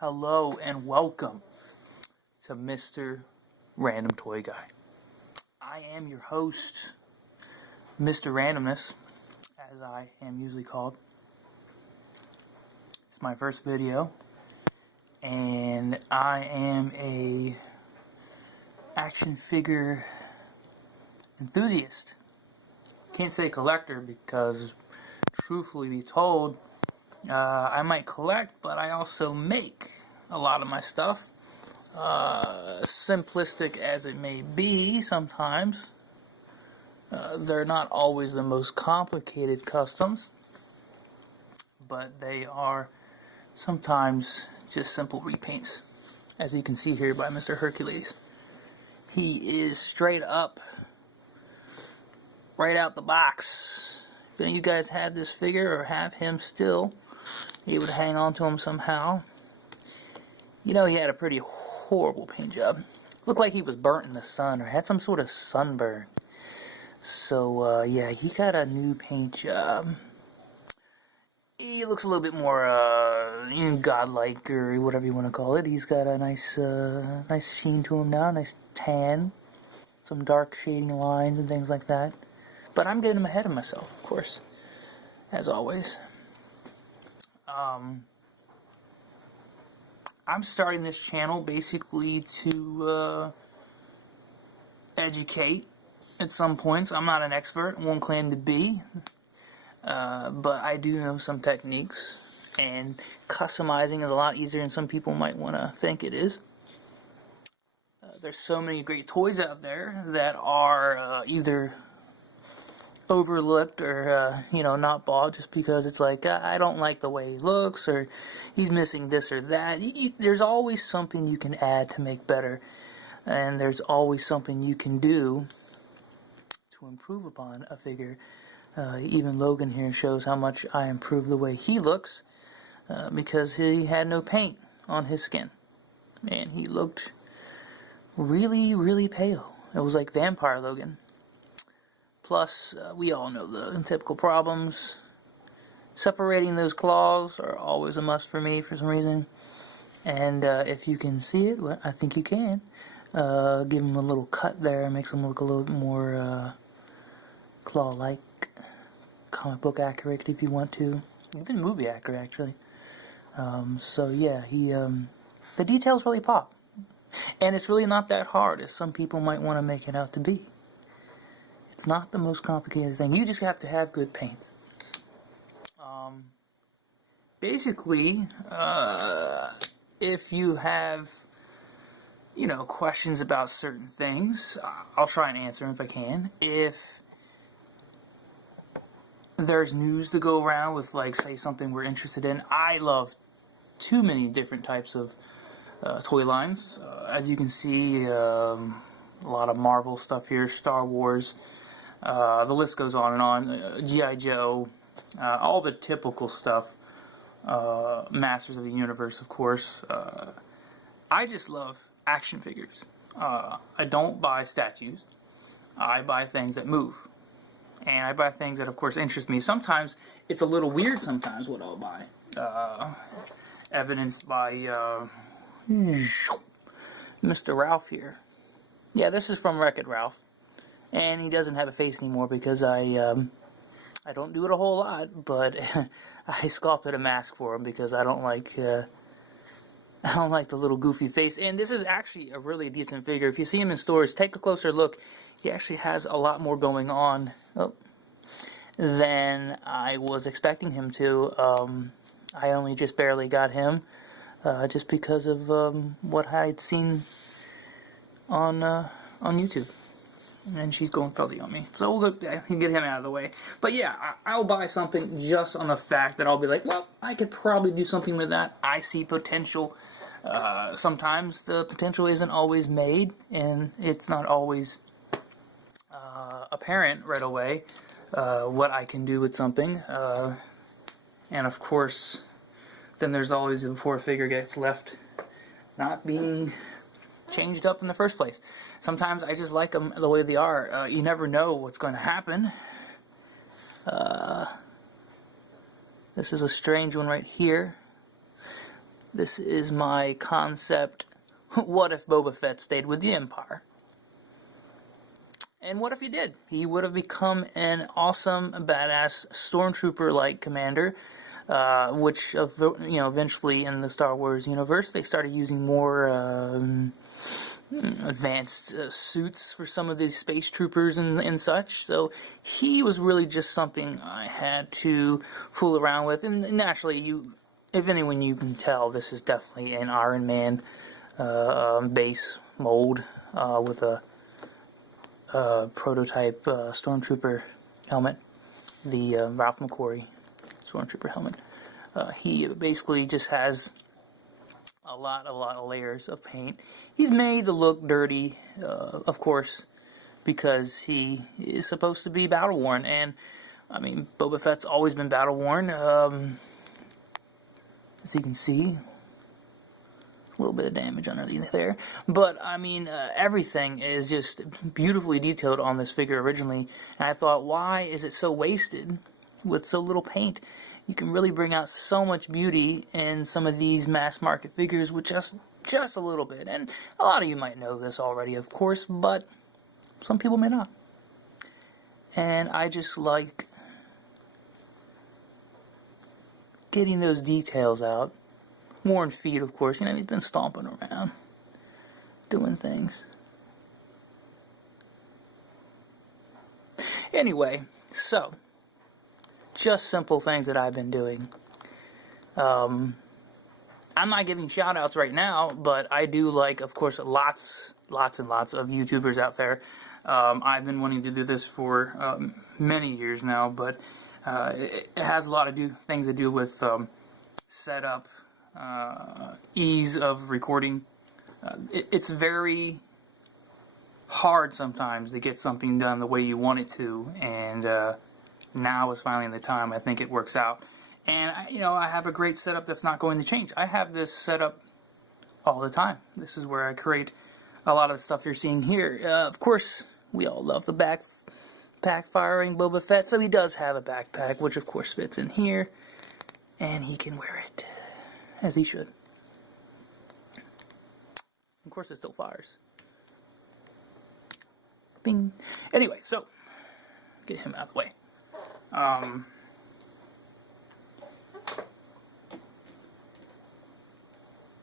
Hello and welcome to Mr. Random Toy Guy. I am your host, Mr. Randomness, as I am usually called. It's my first video, and I am a action figure enthusiast. Can't say collector because, truthfully be told, I might collect, but I also make a lot of my stuff. Simplistic as it may be sometimes, they're not always the most complicated customs, but they are sometimes just simple repaints, as you can see here by Mr. Hercules. He is straight up, right out the box. If any of you guys had this figure or have him still, you would hang on to him somehow. You know, he had a pretty horrible paint job. Looked like he was burnt in the sun or had some sort of sunburn. So, yeah, he got a new paint job. He looks a little bit more, godlike, or whatever you want to call it. He's got a nice sheen to him now, nice tan, some dark shading lines and things like that. But I'm getting him ahead of myself, of course, as always. I'm starting this channel basically to educate at some points. I'm not an expert, won't claim to be, but I do know some techniques, and customizing is a lot easier than some people might want to think it is. There's so many great toys out there that are either overlooked or not bought just because it's like, I don't like the way he looks, or he's missing this or that. There's always something you can add to make better, and there's always something you can do to improve upon a figure. Even Logan here shows how much I improved the way he looks, because he had no paint on his skin, and he looked really, really pale. It was like Vampire Logan. Plus, we all know the typical problems. Separating those claws are always a must for me for some reason. And if you can see it, well, I think you can. Give him a little cut there, makes him look a little bit more claw-like, comic book accurate if you want to. Even movie accurate, actually. So yeah, the details really pop. And it's really not that hard as some people might want to make it out to be. It's not the most complicated thing. You just have to have good paint. Basically, if you have, questions about certain things, I'll try and answer them if I can. If there's news to go around with, like, say, something we're interested in, I love too many different types of toy lines. As you can see, a lot of Marvel stuff here, Star Wars. The list goes on and on. G.I. Joe, all the typical stuff. Masters of the Universe, of course. I just love action figures. I don't buy statues. I buy things that move. And I buy things that, of course, interest me. Sometimes it's a little weird sometimes what I'll buy. Evidenced by Mr. Ralph here. Yeah, this is from Wreck-It Ralph. And he doesn't have a face anymore because I don't do it a whole lot, but I sculpted a mask for him because I don't like the little goofy face. And this is actually a really decent figure. If you see him in stores, take a closer look. He actually has a lot more going on than I was expecting him to. I only just barely got him just because of what I'd seen on YouTube. And she's going fuzzy on me. So we'll get him out of the way. But yeah, I'll buy something just on the fact that I'll be like, well, I could probably do something with that. I see potential. Sometimes the potential isn't always made, and it's not always apparent right away what I can do with something. And of course, then there's always the poor figure gets left not being changed up in the first place. Sometimes I just like them the way they are. You never know what's going to happen. This is a strange one right here. This is my concept, what if Boba Fett stayed with the Empire? And what if he did? He would have become an awesome, badass stormtrooper-like commander, which, eventually in the Star Wars universe, they started using more advanced suits for some of these space troopers and such. So he was really just something I had to fool around with. And naturally, if anyone you can tell, this is definitely an Iron Man base mold with a prototype stormtrooper helmet, the Ralph McQuarrie stormtrooper helmet. He basically just has a lot of layers of paint. He's made to look dirty, of course, because he is supposed to be battle worn, and I mean, Boba Fett's always been battle worn. As you can see, a little bit of damage underneath there, but I mean, everything is just beautifully detailed on this figure originally, and I thought, why is it so wasted with so little paint? You can really bring out so much beauty in some of these mass market figures with just a little bit, and a lot of you might know this already, of course, but some people may not. And I just like getting those details out. Worn feet, of course. He's been stomping around, doing things. Anyway, so, just simple things that I've been doing. I'm not giving shout-outs right now, but I do like, of course, lots and lots of YouTubers out there. I've been wanting to do this for many years now, but it has a lot of things to do with setup, ease of recording. It's very hard sometimes to get something done the way you want it to, and now is finally the time. I think it works out, and I have a great setup that's not going to change. I have this setup all the time. This is where I create a lot of the stuff you're seeing here. Of course, we all love the backpack firing Boba Fett, so he does have a backpack, which of course fits in here, and he can wear it as he should. Of course, it still fires. Bing. Anyway, so get him out of the way.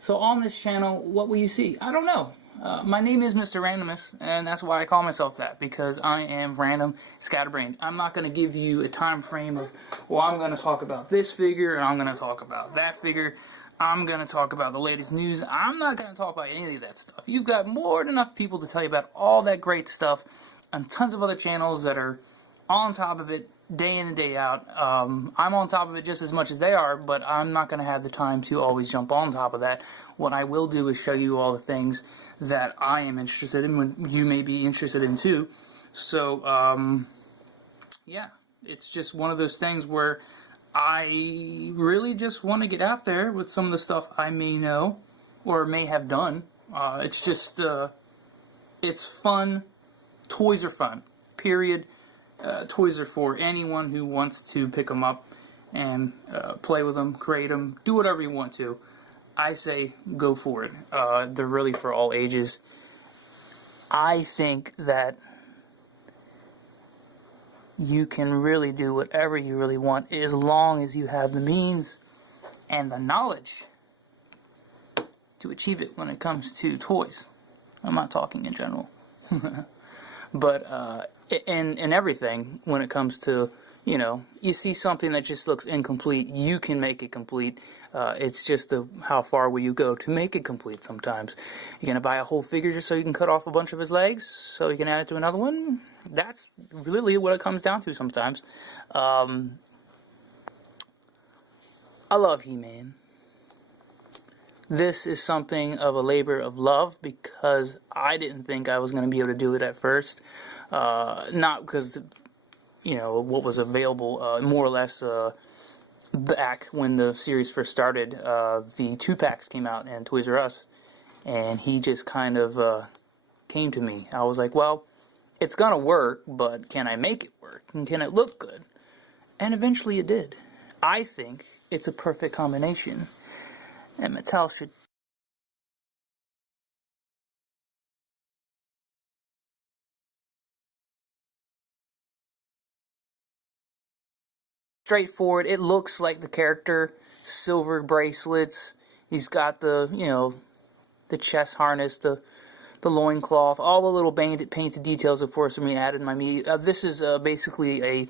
So on this channel, what will you see? I don't know. My name is Mr. Randomness, and that's why I call myself that, because I am random, scatterbrained. I'm not going to give you a time frame of, well, I'm going to talk about this figure, and I'm going to talk about that figure. I'm going to talk about the latest news. I'm not going to talk about any of that stuff. You've got more than enough people to tell you about all that great stuff, and tons of other channels that are on top of it day in and day out. I'm on top of it just as much as they are, but I'm not going to have the time to always jump on top of that. What I will do is show you all the things that I am interested in, when you may be interested in too. So, yeah, it's just one of those things where I really just want to get out there with some of the stuff I may know or may have done. It's just, it's fun. Toys are fun, period. Toys are for anyone who wants to pick them up and play with them, create them, do whatever you want to. I say go for it. They're really for all ages. I think that you can really do whatever you really want as long as you have the means and the knowledge to achieve it when it comes to toys. I'm not talking in general. But in everything, when it comes to, you see something that just looks incomplete, you can make it complete. It's just how far will you go to make it complete sometimes. You're going to buy a whole figure just so you can cut off a bunch of his legs so you can add it to another one? That's really what it comes down to sometimes. I love He-Man. This is something of a labor of love because I didn't think I was going to be able to do it at first. Not because, what was available, more or less, back when the series first started, the 2-packs came out in Toys R Us, and he just kind of came to me. I was like, well, it's going to work, but can I make it work? And can it look good? And eventually it did. I think it's a perfect combination. And Mattel should straightforward. It looks like the character. Silver bracelets. He's got the, you know, the chest harness, the loincloth, all the little painted details, of course, when we added my meat. This is basically a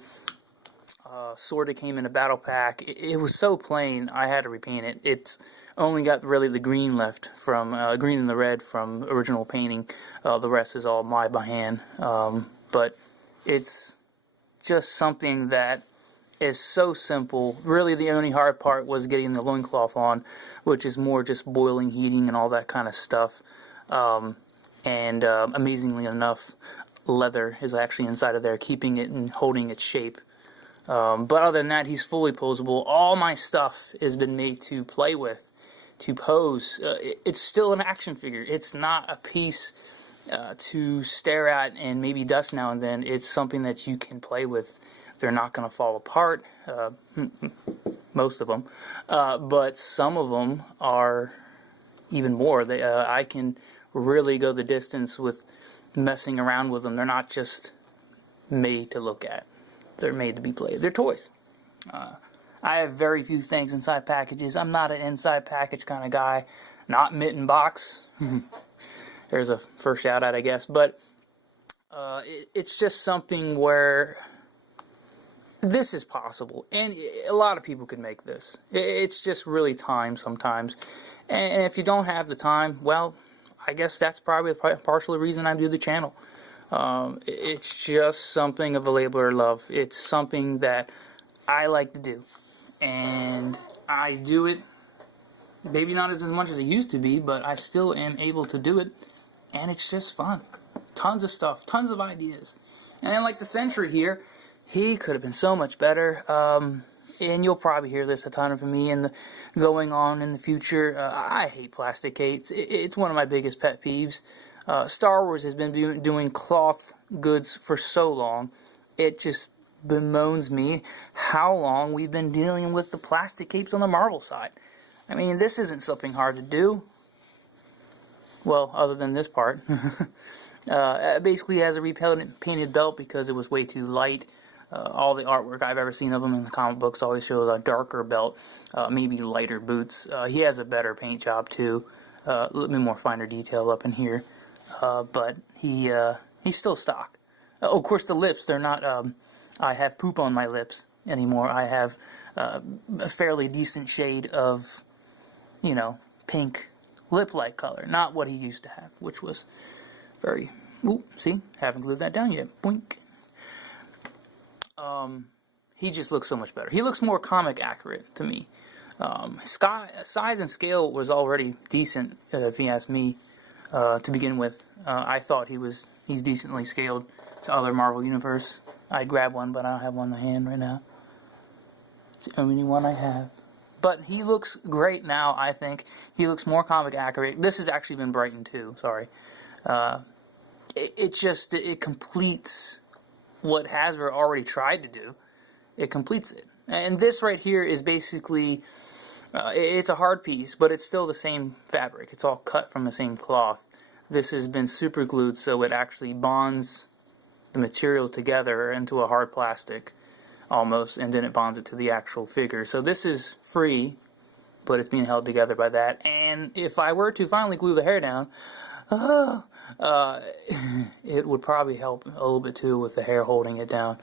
sword that came in a battle pack. It was so plain, I had to repaint it. It's only got really the green left from, green and the red from original painting. The rest is all by hand. But it's just something that is so simple. Really, the only hard part was getting the loincloth on, which is more just boiling, heating, and all that kind of stuff. Amazingly enough, leather is actually inside of there, keeping it and holding its shape. But other than that, he's fully posable. All my stuff has been made to play with, to pose. It's still an action figure. It's not a piece to stare at and maybe dust now and then. It's something that you can play with. They're not going to fall apart, most of them, but some of them are even more. I can really go the distance with messing around with them. They're not just made to look at. They're made to be played. They're toys. I have very few things inside packages. I'm not an inside package kind of guy. Not mitten box. There's a first shout out, I guess. But it's just something where this is possible, and a lot of people can make this. It's just really time sometimes, and if you don't have the time, well, I guess that's probably partially the reason I do the channel. It's just something of a labor of love. It's something that I like to do, and I do it maybe not as much as it used to be, but I still am able to do it, and it's just fun. Tons of stuff, tons of ideas. And then like the Sentry here, he could have been so much better, and you'll probably hear this a ton from me going on in the future. I hate plasticates. It's one of my biggest pet peeves. Star Wars has been doing cloth goods for so long. It just bemoans me how long we've been dealing with the plastic capes on the Marvel side. I mean, this isn't something hard to do. Well, other than this part. Basically has a repainted belt because it was way too light. All the artwork I've ever seen of him in the comic books always shows a darker belt, maybe lighter boots. He has a better paint job too, a little bit more finer detail up in here, but he's still stock. Of course, the lips, they're not, I have poop on my lips anymore. I have a fairly decent shade of, you know, pink lip-like color, not what he used to have, which was very, ooh, see, haven't glued that down yet, boink. He just looks so much better. He looks more comic accurate to me. Size and scale was already decent, if you ask me, to begin with. I thought he's decently scaled to other Marvel Universe. I'd grab one, but I don't have one in the hand right now. It's the only one I have. But he looks great now, I think. He looks more comic accurate. This has actually been brightened too, sorry. It completes what Hasbro already tried to do. It completes it. And this right here is basically, it's a hard piece, but it's still the same fabric. It's all cut from the same cloth. This has been super glued, so it actually bonds the material together into a hard plastic, almost, and then it bonds it to the actual figure. So this is free, but it's being held together by that. And if I were to finally glue the hair down, it would probably help a little bit too with the hair holding it down.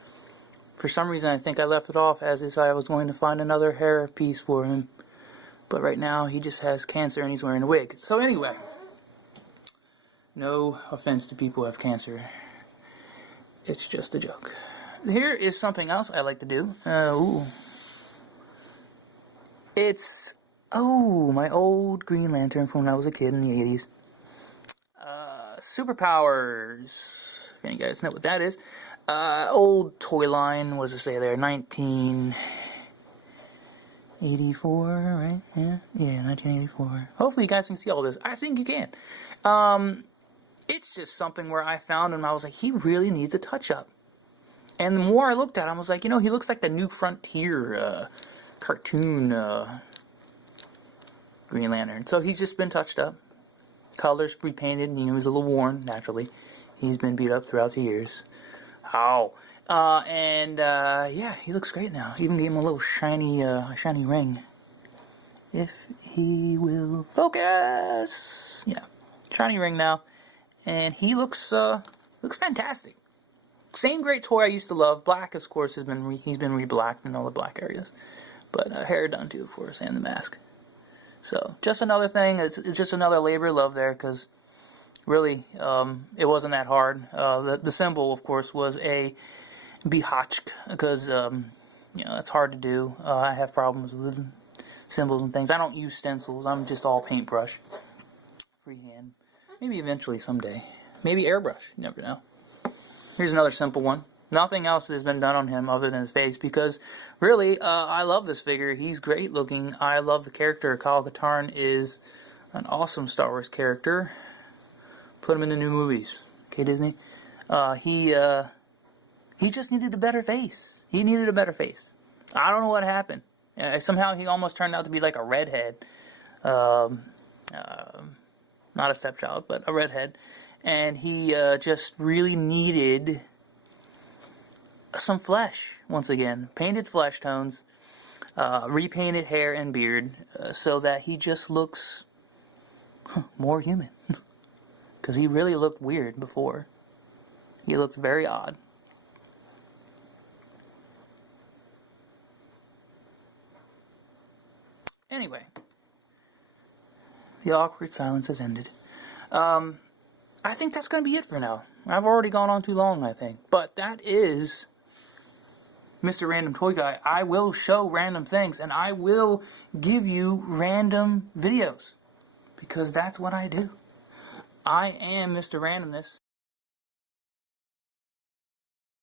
For some reason, I think I left it off as if I was going to find another hair piece for him. But right now, he just has cancer and he's wearing a wig. So anyway, no offense to people who have cancer. It's just a joke. Here is something else I like to do. It's, my old Green Lantern from when I was a kid in the 80s. Superpowers. If you guys know what that is. Old toy line, what does it say there? 1984, right? Yeah, 1984. Hopefully you guys can see all this. I think you can. It's just something where I found him, I was like, he really needs a touch-up. And the more I looked at him, I was like, you know, he looks like the New Frontier cartoon Green Lantern. So he's just been touched up. Colors repainted, and he was a little worn, naturally. He's been beat up throughout the years. Oh. Yeah, he looks great now. Even gave him a little shiny ring. If he will focus. Yeah. Shiny ring now. And he looks fantastic. Same great toy I used to love. Black, of course, he's been re-blacked in all the black areas. But hair done too, of course, and the mask. So, just another thing. It's just another labor of love there, because really, it wasn't that hard. The symbol, of course, was a Behotchk, because, that's hard to do. I have problems with symbols and things. I don't use stencils. I'm just all paintbrush. Freehand. Maybe eventually someday. Maybe airbrush. You never know. Here's another simple one. Nothing else has been done on him other than his face, because really, I love this figure. He's great looking. I love the character. Kyle Katarn is an awesome Star Wars character. Put him in the new movies. Okay, Disney? He just needed a better face. He needed a better face. I don't know what happened. Somehow he almost turned out to be like a redhead. Not a stepchild, but a redhead. And he just really needed some flesh, once again. Painted flesh tones, repainted hair and beard, so that he just looks more human. Because he really looked weird before. He looked very odd. Anyway, the awkward silence has ended. I think that's going to be it for now. I've already gone on too long, I think. But that is Mr. Random Toy Guy. I will show random things, and I will give you random videos, because that's what I do. I am Mr. Randomness.